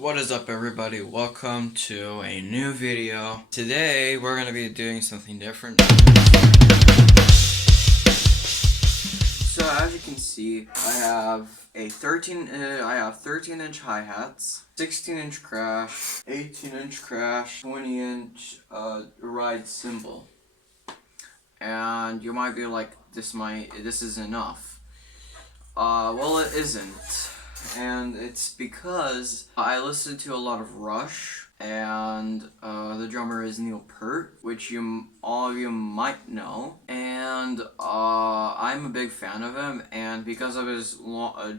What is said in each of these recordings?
What is up, everybody? Welcome to a new video. Today we're going to be doing something different. So as you can see, I have 13-inch hi-hats, 16-inch crash, 18-inch crash, 20-inch ride cymbal. And you might be like, this is enough. Well, it isn't. And it's because I listen to a lot of Rush, and the drummer is Neil Peart, which all of you might know, and I'm a big fan of him, and because of his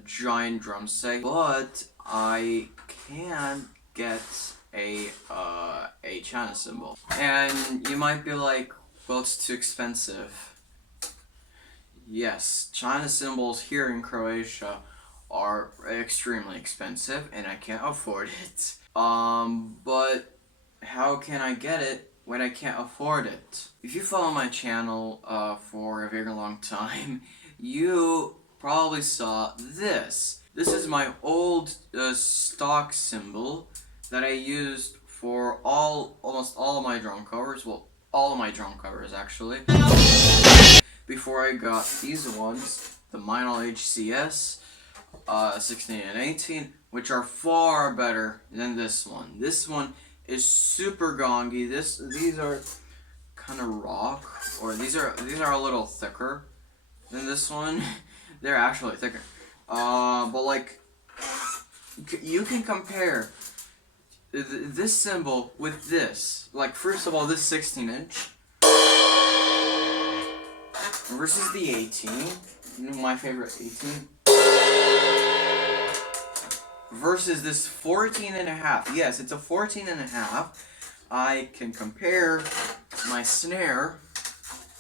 giant drum set, but I can get a China cymbal, and you might be like, well, it's too expensive. Yes, China cymbals here in Croatia are extremely expensive and I can't afford it. But how can I get it when I can't afford it? If you follow my channel for a very long time, you probably saw this. This is my old stock cymbal that I used for almost all of my drum covers. Well, all of my drum covers actually. Before I got these ones, the Meinl HCS 16 and 18, which are far better than this one. This one is super gongy. These are kind of rock, or these are a little thicker than this one. They're actually thicker. But like you can compare this cymbal with this. Like, first of all, this 16-inch versus the 18, my favorite 18, versus this 14 and a half. Yes, it's a 14 and a half. I can compare my snare,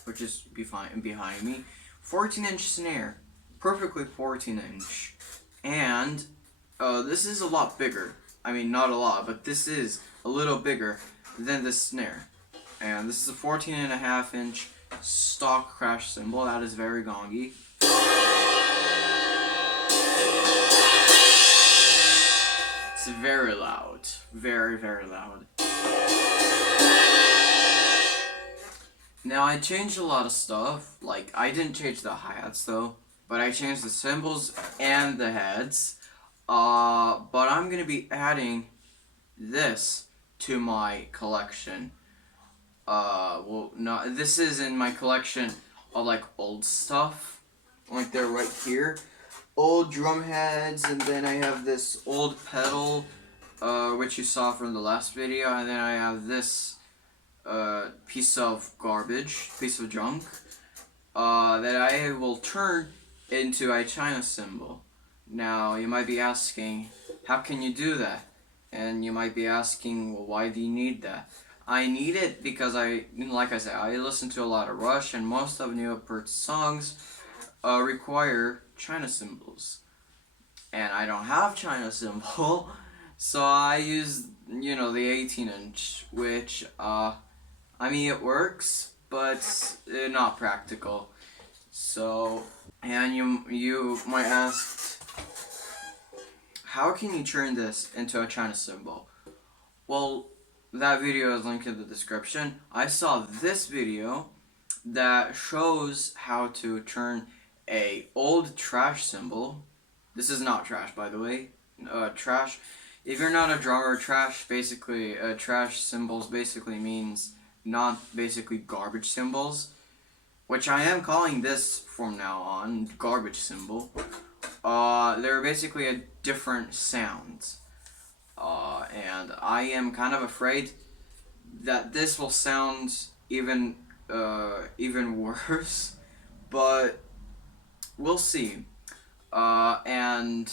which is behind me, 14-inch snare, perfectly 14-inch, and this is a lot bigger. I mean, not a lot, but this is a little bigger than the snare. And this is a 14 and a half inch stock crash cymbal that is very gongy. It's very loud, very, very loud. Now I changed a lot of stuff. Like, I didn't change the hi-hats though, but I changed the cymbals and the heads. But I'm gonna be adding this to my collection. Well, no, this is in my collection of like old stuff. Like, they're right here. Old drum heads, and then I have this old pedal, which you saw from the last video, and then I have this piece of garbage, piece of junk, that I will turn into a China cymbal. Now, you might be asking, how can you do that? And you might be asking, well, why do you need that? I need it because like I said, I listen to a lot of Rush, and most of Neil Peart's songs require China cymbals. And I don't have China cymbal, so I use, the 18-inch, which, I mean, it works, but not practical. So, and you might ask, how can you turn this into a China cymbal? Well, that video is linked in the description. I saw this video that shows how to turn a old trash cymbal. This is not trash, by the way. Trash. If you're not a drummer, trash cymbals basically means basically garbage cymbals, which I am calling this from now on garbage cymbal. They're basically a different sound. And I am kind of afraid that this will sound even worse, but we'll see. And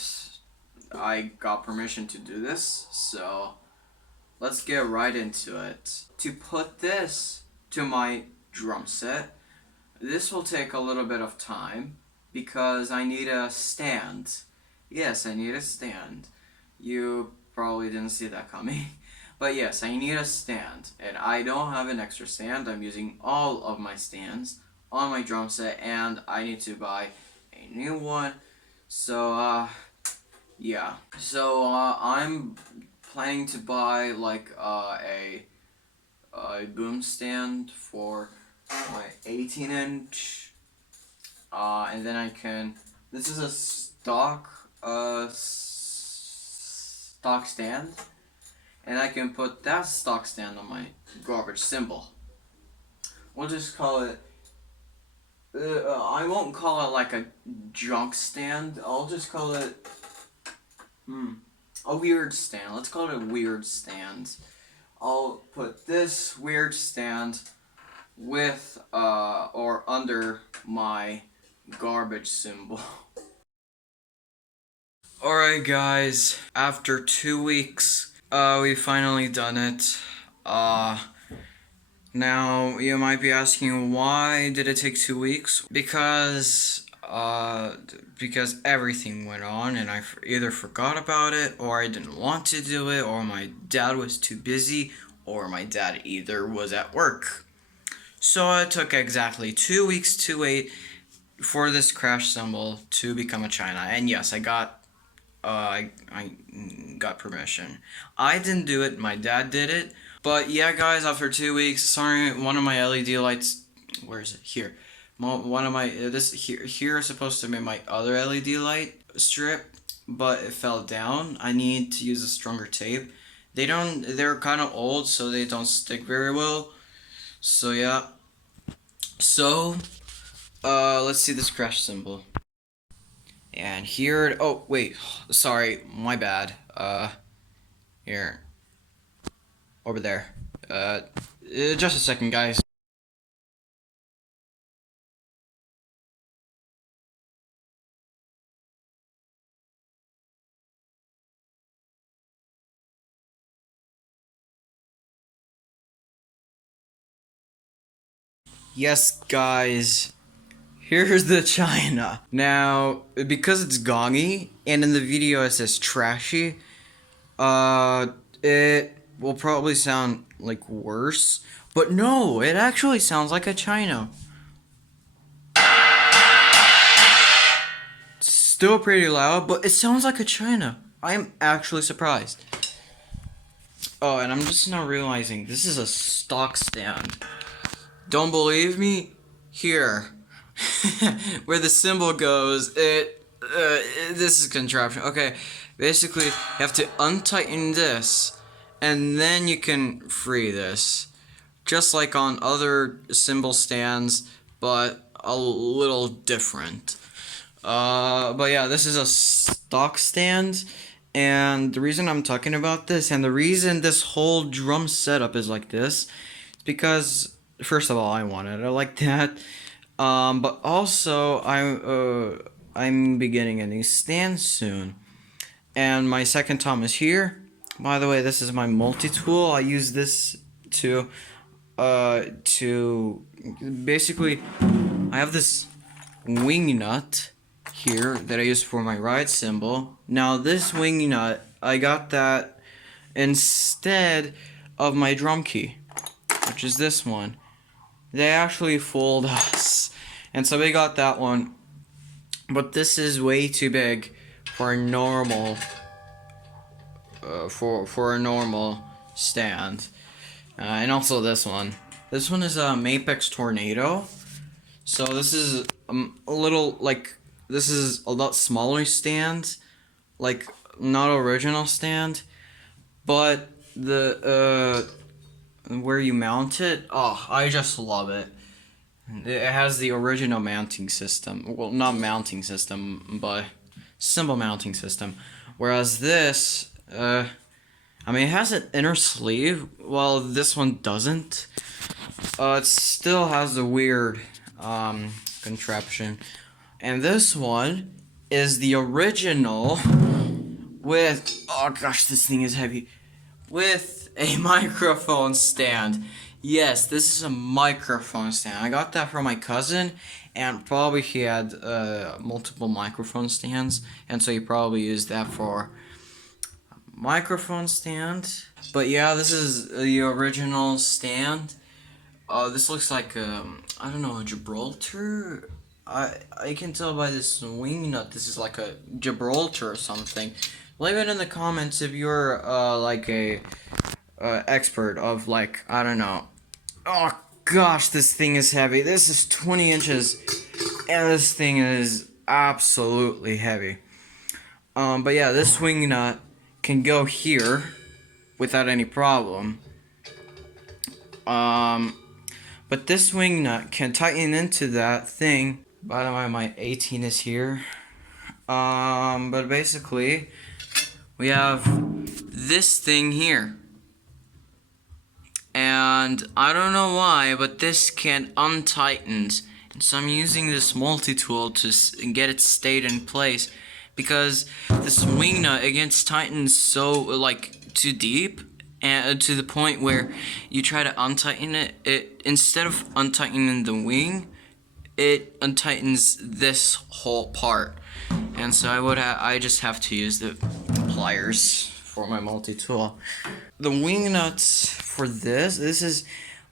I got permission to do this, so let's get right into it. To put this to my drum set, this will take a little bit of time because I need a stand. Yes, I need a stand. You probably didn't see that coming. But yes, I need a stand, and I don't have an extra stand. I'm using all of my stands on my drum set, and I need to buy a new one. So, yeah. So, I'm planning to buy like a boom stand for my 18-inch, and then I can. This is a stock stand, and I can put that stock stand on my garbage cymbal. We'll just call it. I won't call it like a junk stand. I'll just call it a weird stand. Let's call it a weird stand. I'll put this weird stand with or under my garbage cymbal. Alright guys, after 2 weeks, we finally done it. Now you might be asking, why did it take 2 weeks? Because everything went on and I either forgot about it, or I didn't want to do it, or my dad was too busy, or my dad either was at work. So it took exactly 2 weeks to wait for this crash cymbal to become a China. And yes, I got permission. I didn't do it, my dad did it. But yeah, guys, after 2 weeks, sorry, one of my LED lights, where is it? Here. One of my, here is supposed to be my other LED light strip, but it fell down. I need to use a stronger tape. They're kind of old, so they don't stick very well. So yeah. So, let's see this crash cymbal. And here, oh, wait, sorry, my bad. Here. Over there. Just a second, guys. Yes, guys. Here's the China. Now, because it's gongy, and in the video it says trashy, it will probably sound like worse. But no, it actually sounds like a China. It's still pretty loud, but it sounds like a China. I am actually surprised. Oh, and I'm just now realizing this is a stock stand. Don't believe me? Here. Where the cymbal goes, this is contraption. Okay, basically, you have to untighten this, and then you can free this. Just like on other cymbal stands, but a little different. But yeah, this is a stock stand, and the reason I'm talking about this, and the reason this whole drum setup is like this, is because, first of all, I wanted it like that. But also I'm beginning a new stand soon, and my second tom is here. By the way, this is my multi-tool. I use this to basically, I have this wing nut here that I use for my ride cymbal. Now this wing nut, I got that instead of my drum key, which is this one. They actually fooled us, and so we got that one. But this is way too big for a normal for a normal stand. And also this one. This one is a Mapex Tornado. So this is a little, like, this is a lot smaller stand, like not original stand, but the where you mount it, oh, I just love it. It has the original mounting system. Well, not mounting system, but cymbal mounting system. Whereas this, I mean, it has an inner sleeve, while this one doesn't. It still has a weird contraption. And this one is the original with, oh gosh, this thing is heavy, with a microphone stand. Yes, this is a microphone stand. I got that from my cousin, and probably he had multiple microphone stands, and so he probably used that for microphone stand. But yeah, this is the original stand. This looks like I don't know, a Gibraltar. I can tell by this wing nut this is like a Gibraltar or something. Leave it in the comments if you're like a expert of like, I don't know. Oh gosh, this thing is heavy. This is 20 inches, and this thing is absolutely heavy. But yeah, this swing nut can go here without any problem. Um, but this swing nut can tighten into that thing. By the way, my 18 is here. But basically, we have this thing here. And I don't know why, but this can't untighten. And so I'm using this multi-tool to get it stayed in place, because this wing nut, it gets tightened so like too deep, and to the point where you try to untighten it, it instead of untightening the wing, it untightens this whole part. And so I just have to use the pliers for my multi-tool. The wing nuts for this is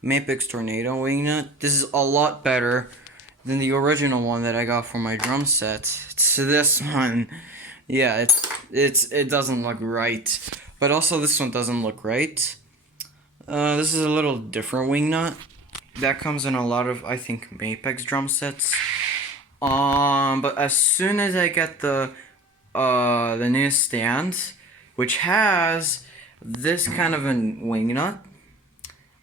Mapix Tornado wing nut. This is a lot better than the original one that I got for my drum set. To this one, yeah, it doesn't look right. But also this one doesn't look right. This is a little different wing nut. That comes in a lot of, I think, Mapix drum sets. But as soon as I get the new stand, which has this kind of a wing nut,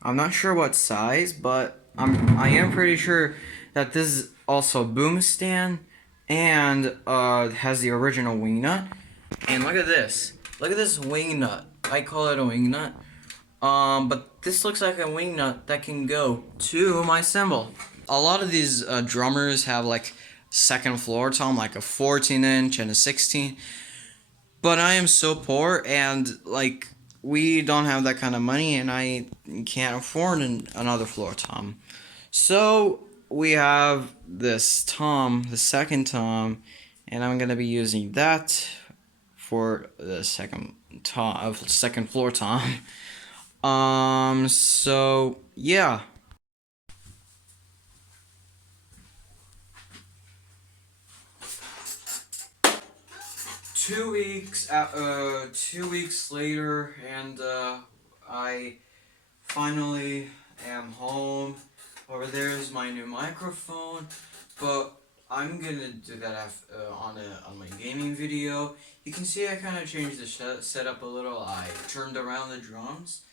I'm not sure what size, but I am pretty sure that this is also a boom stand and has the original wing nut. And look at this wing nut. I call it a wing nut. But this looks like a wing nut that can go to my cymbal. A lot of these drummers have like second floor tom, like a 14-inch and a 16. But I am so poor, and like we don't have that kind of money, and I can't afford another floor tom. So we have this tom, the second tom, and I'm gonna be using that for the second floor tom. So yeah. 2 weeks later, and I finally am home. Over there is my new microphone, but I'm gonna do that on my gaming video. You can see I kind of changed the setup a little. I turned around the drums.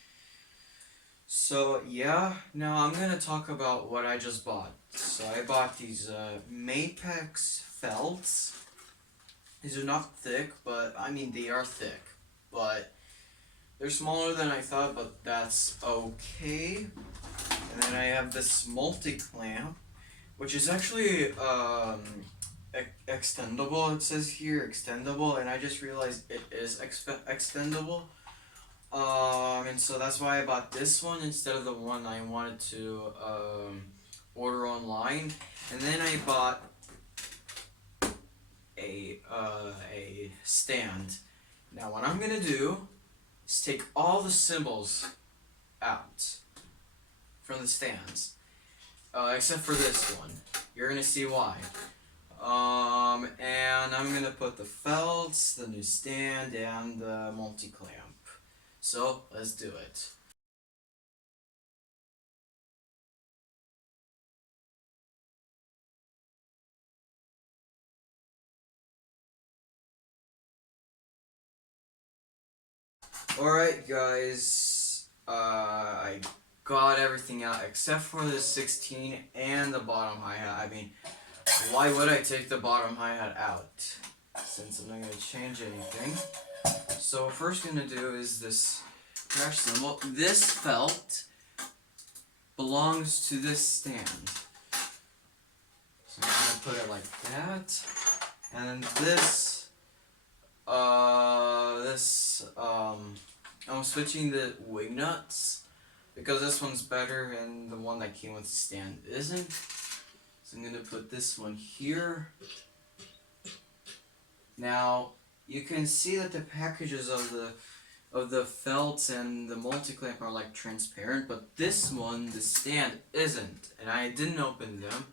So yeah, now I'm gonna talk about what I just bought. So I bought these Mapex felts. These are not thick, but I mean they are thick, but they're smaller than I thought, but that's okay. And then I have this multi-clamp, which is actually extendable. It says here extendable, and I just realized it is extendable. And so that's why I bought this one instead of the one I wanted to order online. And then I bought a stand. Now what I'm gonna do is take all the cymbals out from the stands, except for this one. You're gonna see why. And I'm gonna put the felts, the new stand, and the multi-clamp. So let's do it. Alright guys, I got everything out except for the 16 and the bottom hi-hat. I mean, why would I take the bottom hi-hat out since I'm not going to change anything? So what we're first going to do is this crash cymbal. This felt belongs to this stand. So I'm going to put it like that. And this I'm switching the wing nuts because this one's better and the one that came with the stand isn't. So I'm gonna put this one here. Now you can see that the packages of the felts and the multi-clamp are like transparent, but this one, the stand, isn't, and I didn't open them.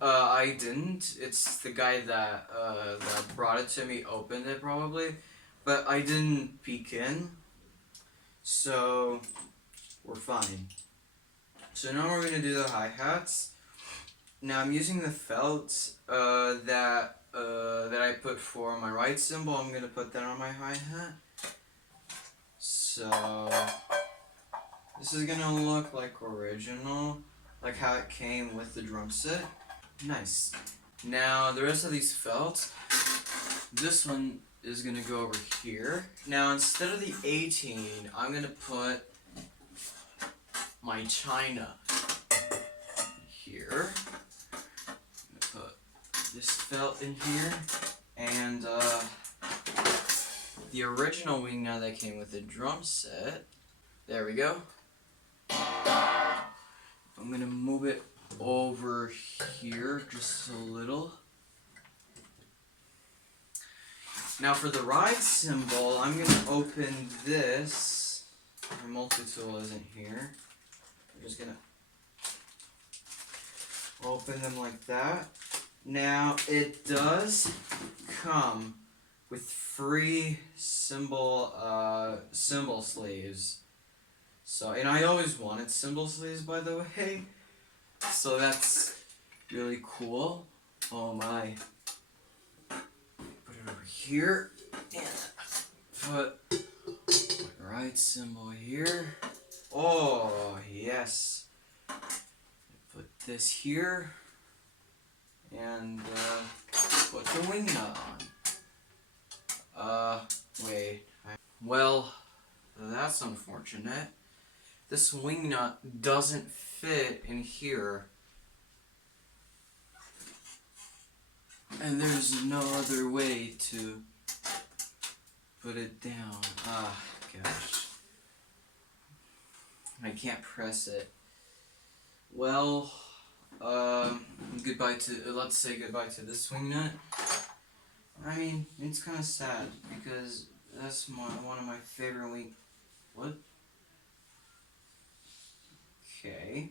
I didn't. It's the guy that brought it to me opened it probably. but I didn't peek in, so we're fine. So now we're gonna do the hi-hats. Now I'm using the felt that I put for my right cymbal. I'm gonna put that on my hi-hat. So this is gonna look like original, like how it came with the drum set. Nice. Now the rest of these felts, this one is gonna go over here. Now instead of the 18, I'm gonna put my China here. I'm gonna put this felt in here, and the original wing nut that came with the drum set. There we go. I'm gonna move it over here just a little. Now for the ride cymbal, I'm gonna open this. My multi-tool isn't here. I'm just gonna open them like that. Now it does come with free cymbal sleeves. So, and I always wanted cymbal sleeves, by the way. So that's really cool. Oh my. Put it over here and put my right cymbal here. Oh yes. Put this here and put the wing nut on. Wait. Well, that's unfortunate. This wing nut doesn't fit in here. And there's no other way to put it down. Ah, gosh. I can't press it. Well, let's say goodbye to this wing nut. I mean, it's kind of sad because that's one of my favorite wing. What? Okay.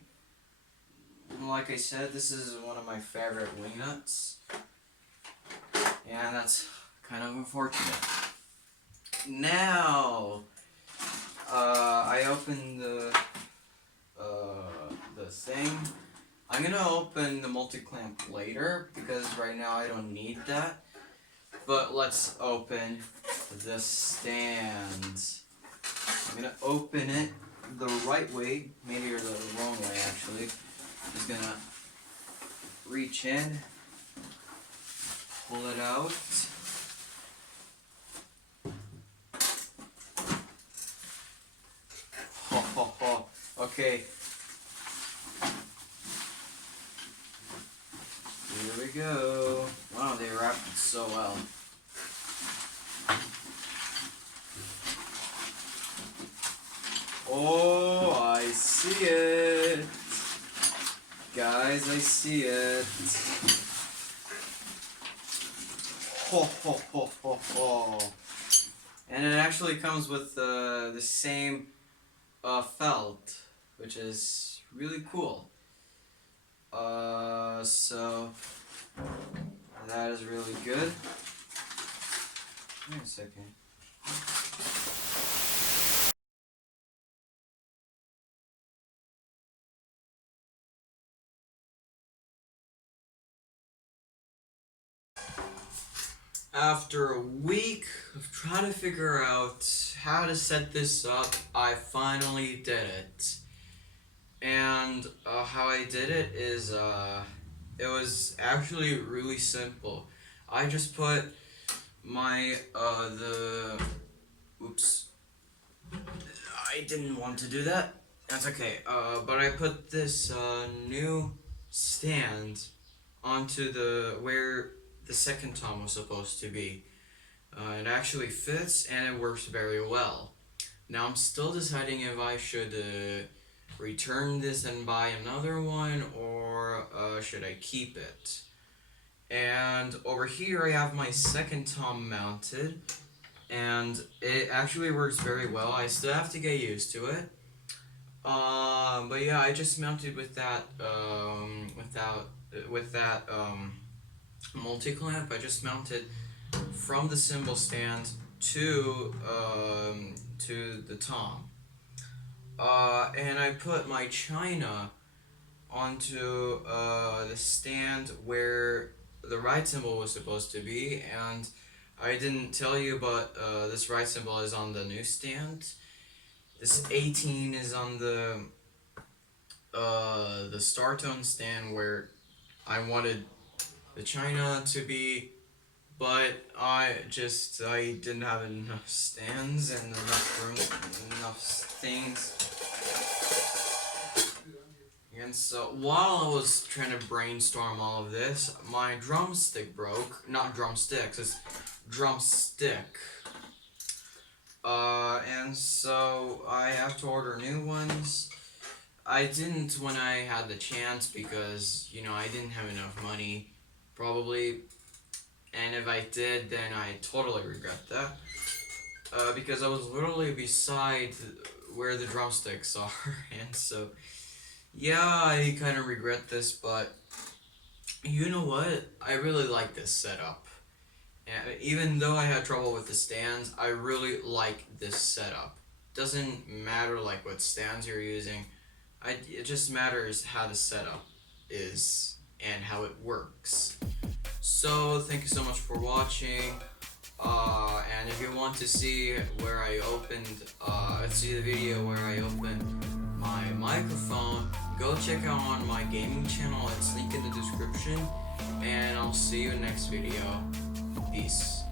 Like I said, this is one of my favorite wing nuts. And that's kind of unfortunate. Now, I opened the thing. I'm gonna open the multi-clamp later because right now I don't need that. But let's open the stand. I'm gonna open it the right way, maybe or the wrong way actually. Just gonna reach in, pull it out. Ho ho ho. Okay. Here we go. Wow, they wrapped it so well. Oh, I see it. Guys, I see it. Ho ho ho ho ho. And it actually comes with the same felt, which is really cool. So that is really good. Wait a second. After a week of trying to figure out how to set this up, I finally did it. And how I did it is, it was actually really simple. I just put my, oops. I didn't want to do that. That's okay. But I put this, new stand onto where the second tom was supposed to be. It actually fits and it works very well. Now I'm still deciding if I should return this and buy another one or should I keep it. And over here I have my second tom mounted and it actually works very well. I still have to get used to it. But yeah, I just mounted with that multi-clamp. I just mounted from the cymbal stand to the tom. And I put my china onto the stand where the right cymbal was supposed to be, and I didn't tell you, but this right cymbal is on the newsstand. This 18 is on the star tone stand where I wanted the china to be, but I didn't have enough stands and enough room, enough things. And so while I was trying to brainstorm all of this, my drumstick broke. Not drumsticks, it's drumstick. And so I have to order new ones. I didn't when I had the chance because, I didn't have enough money, probably. And if I did, then I totally regret that. Because I was literally beside where the drumsticks are, and so, yeah, I kind of regret this, but you know what? I really like this setup. And even though I had trouble with the stands, I really like this setup. Doesn't matter like what stands you're using. It just matters how the setup is and how it works. So thank you so much for watching. And if you want to see where I opened, see the video where I opened my microphone, go check out on my gaming channel. It's linked in the description. And I'll see you next video. Peace.